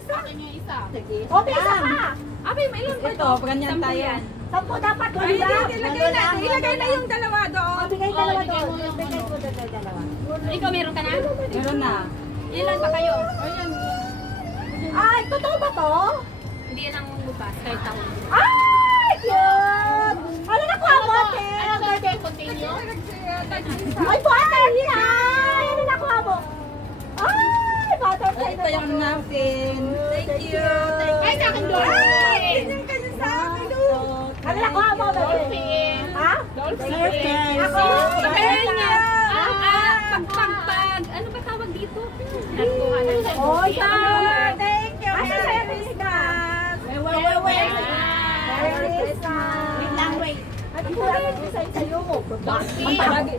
Sa akin yung isa. Okay, isa pa. Abi, may ilan ba Ito, ganyan tayo. 10 dapat. Ay, hindi, ilagay na yung dalawa doon. Bigay dalawa bigay doon. mo yung Bigay mo doon dalawa. Ikaw meron ka na? Meron na. Ilan pa kayo? Ay, totoo ba to? Hindi yan ang bukas, kahit taon. Ay, cute! Ano nakuha mo, te? Ano ba yung continue? Ay, butterfly! Ano nakuha mo? Ay, butterfly. Ito yung napkin. Thank you. Ay, sa akin doon. Ganyan ka sa akin, Ano nakuha mo, bebe? Dolphin. Ha? Dolphin. Ako. Kaya niya. Pag, ano ba tawag dito? Nagkuha na siya. Oh, thank you. Asa sa'yo, Christmas? Wait. Merry Christmas. Wait lang, wait. Ano po lang yung sa'yo mo?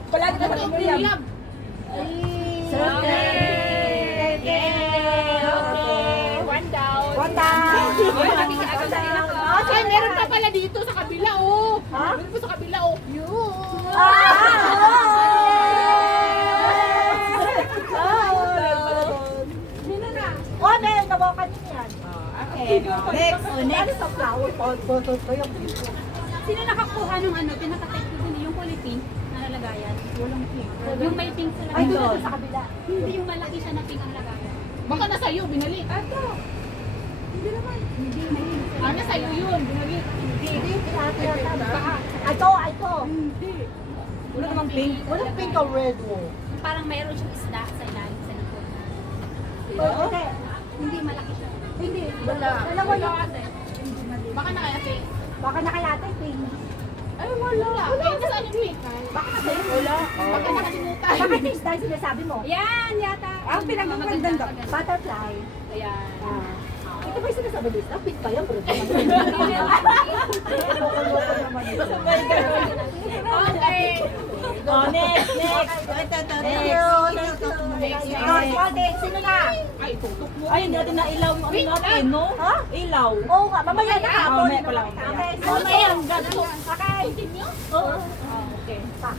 Palagi na sa William. Okay. One down. One down. Ay, meron pa pala dito sa kabila, oh. Ha? Meron pa sa kabila, oh. Yun. Oh, meron ka ba kanina yan? Okay. Next. Ano sa flower pot? Ko yung Sino nakakuha nung ano, pinaka-type ko dun, yung kulay pink na nalagayan? Walang pink. Yung may pink sa Ay, lagayan. doon sa kabila. Hindi yung malaki siya na pink ang lagayan. Baka nasa iyo, binalik. Ito. Hindi naman. Hindi, may pink sa Ah, nasa iyo yun, binalik. Hindi, ito. Wala namang pink. Walang pink or red mo. Parang mayroon siyang isda sa ilalim sa likod. Okay. Hindi malaki siya. Hindi. Alam mo yung... Baka nakayate. Baka nakayate, pink. Ay, wala. Ay, nasaan yung pink? Baka kasi wala. Baka nakalimutan. Baka taste dahil sinasabi mo. Yan, yata. Ang pinagmagandang butterfly. Ayan. Ito ba yung sinasabi dito? Pink pa yan, pero Okay. Oh, next. Thank you. Sino na? Ay, tutok mo. Ay, hindi natin nailaw yung ano natin, no? Ha? Ilaw. Oo nga, mamaya na hapon. Mamaya pa lang. Okay, so Mamaya. Okay. Continue? Oo. Okay. Pa.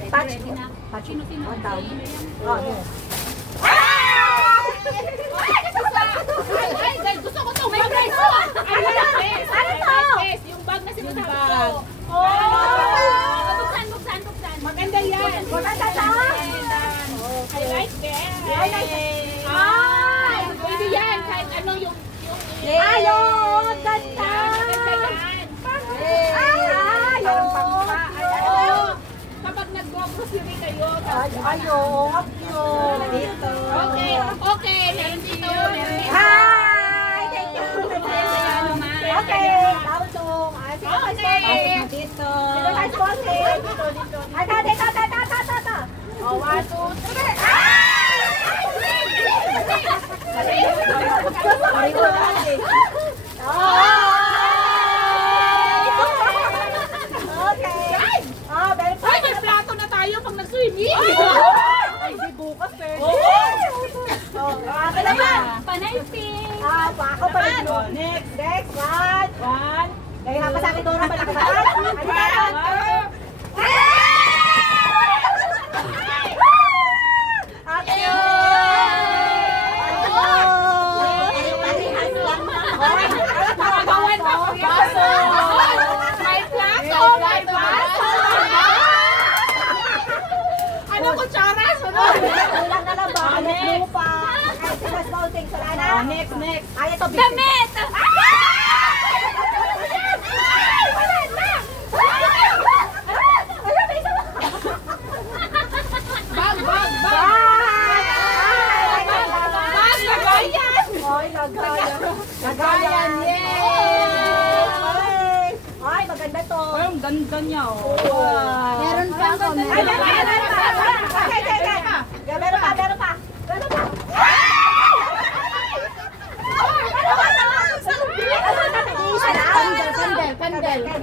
Ready, ready na. Touch. Sino-sino? One down. Miriam? Oh, yes. Ay, guys, gusto ko to. May prize ko. Ano to? Ano to? Yes, yung bag na sinasabi Yung ko. bag. Buksan. Maganda yan. Maganda to? I like that. Ay! Pwede yan. Kahit ano yung Ayun! Ganda! maganda yan. Ayun! Oo. Kapag nag-grocery kayo. Ayun! Dito. Okay. Okay. Meron dito. Meron dito. Hi! Thank you! Okay! Tawag dong! Sige, Okay. Dito. Sino tayo sponsor? Dito. Ay, ta. Oh, 1, 2, 3. Okay! Ah, very fun! Ay, may plato na tayo pag nag-swimming. Ay, di bukas eh! Oo. Ako naman! Panay pink. Ako pa rin. Oh, next. Next, one! One. Kaya nga pa sa akin, Dora, malaki ba? Nakagawan pa ko yan. May plato. May baso. Ano, kutsara? Sunod. Kulang na lang ba? Lupa. Ay, sila small things. Wala na. Oh, next. Ay, ito, big Damit! Wala na! Bag. Bag! Lagayan. Ay, lagayan. Lagayan, yay! Ay, maganda to. Ay, ang ganda niya, oh. Wow. Meron pa ako. Ay, meron pa. Okay. Meron pa. Meron pa.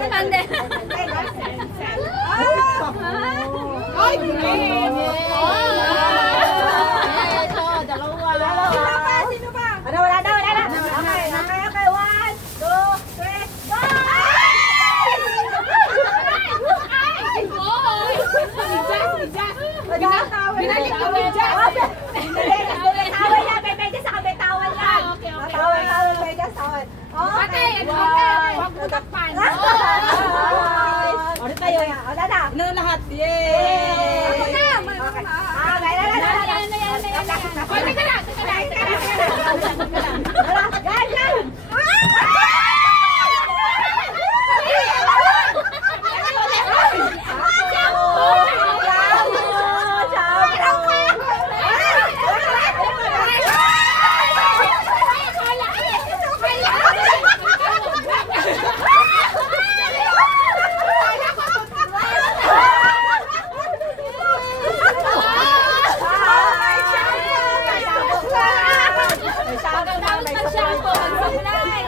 Pande. Ay, green. Ito, dalawa. Sino pa? Ano, wala na. Okay. 1, 2, 3, go! Ay! Boy! Bigas! Binalik Ulit tayo. Wala na. Ano na lahat? Yay! Okay. Hoy, teka lang.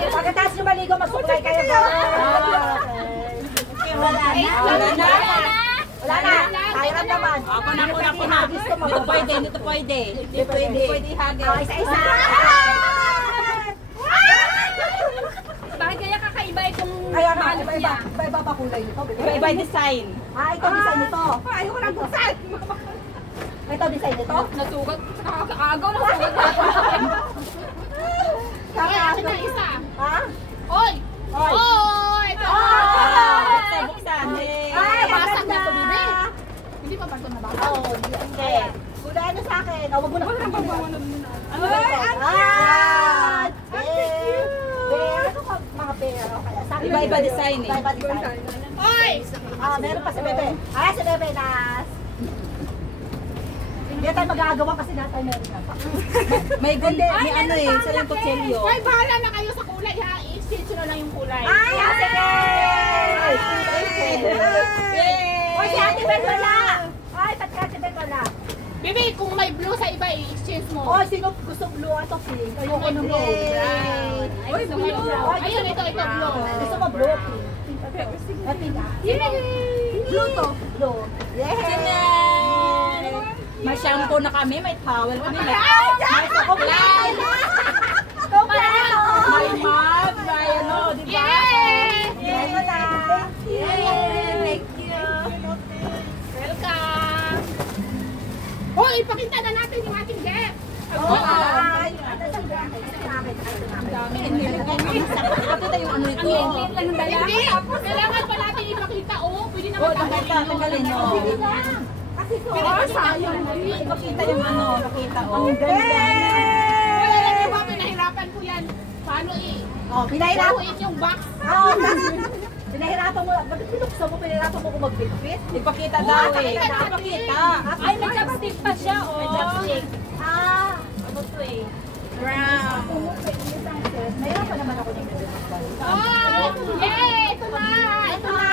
Pagkatapos nyo maligo, mag-supply kayo. Wala na. Kaya lang naman. Ako na. Dito pwede. Dito pwede hagis. Isa-isa. Bakit kaya kakaiba itong Kaya nga, balot niya? iba ba kulay nito? Iba design. Ito design nito. Ayoko lang buksan. Ito design nito. Nasugat. Nakakaagaw na sugat. Akin na isa. Ha? Oy! Oy. Oy! Ito! Buksan. Yay! Ay, Basag na ito, maganda. bibi. Hindi pa ba ito nabasag? Oo, hindi. Kulay na sa akin. Wag mo na. Ano ba ito? Ayan! Ano ka mga pera? Kaya sa akin, Iba-iba design eh. Iba-iba design. Oy! Meron pa si Bebe. Si Bebe nas. Hindi tayo magagawa kasi natin meron na. May gundi. May ano eh. Sa yung kutsilyo. Hoy, bahala na kayo sa kulay ha. I-exchange na lang yung kulay. Sige! Yay! Oy, si Ate Bet wala! Ay, pati Ate Bet wala. Bibi, kung may blue sa iba, i-exchange mo. Oy, sino gusto blue at pink? Ayoko ng blue. Ay, gusto mo yung blue. Ayun, ito blue. Gusto mo blue? Pink ah. Blue to. Blue. Ganyan! May shampoo na kami, may towel kami, may suklay, Kompleto! may mug, may ano, di ba? Yay! Kompleto na. Thank you. Welcome! Hoy, ipakita na natin yung ating gift. Ay, ano sa akin? Pakita yung ano ito. Ang liit lang ng dala. Hindi! Kailangan pa natin ipakita. Pwede naman Tanggalin, oh. Kasi so, sayang. Pakita yung ano, pakita, oh. ang ganda na. Wala lang yung ba, pinahirapan ko yan. Paano Pinahirapan. i-buuin yung box? Pinahirapan mo. Bakit pinuksan mo? Pinahirapan mo kung magbitbit? Ipakita daw eh. Ipakita. Ay, may chopstick pa siya, oh. May chopstick. Ano to eh? Brown. Mayroon pa naman ako ng Oh! Yay! Ito na! Ito na!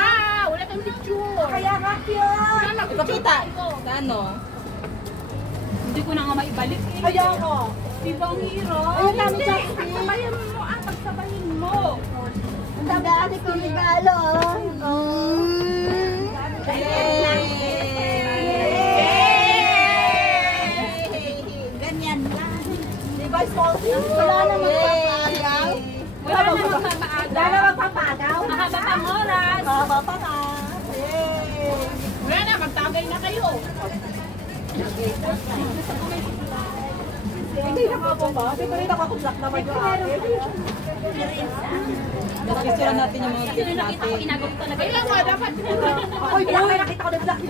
Wala kang picture. Kaya nga cute. Ipakita. Sa ano? Hindi ko na nga maibalik eh. Kaya ko. Di ba ang hirap? Ayun namin chopstick. Pagsabayan mo, pagsabayin mo. Ang dami kong regalo. Ganyan lang. Di ba small things? Wala na magpapagaw. Wala na magpapaaga. Wala na magpapagaw. Mahaba pang oras. Mahaba pa nga. Yay! Wala na, magtagay na kayo. Hindi na nga po ba? Hindi ko rin nakakuplak naman yung akin. Picture natin yung mga gift Nakita ko, natin. ginagawa ko talaga. Kailan mo, dapat Ako'y black na nakita ko na black.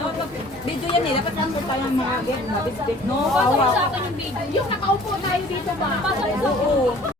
Video yan eh. Dapat nandun tayo ng mga gift na bisbit. No? Pasok sa akin yung video. yung nakaupo tayo dito ba? Oo.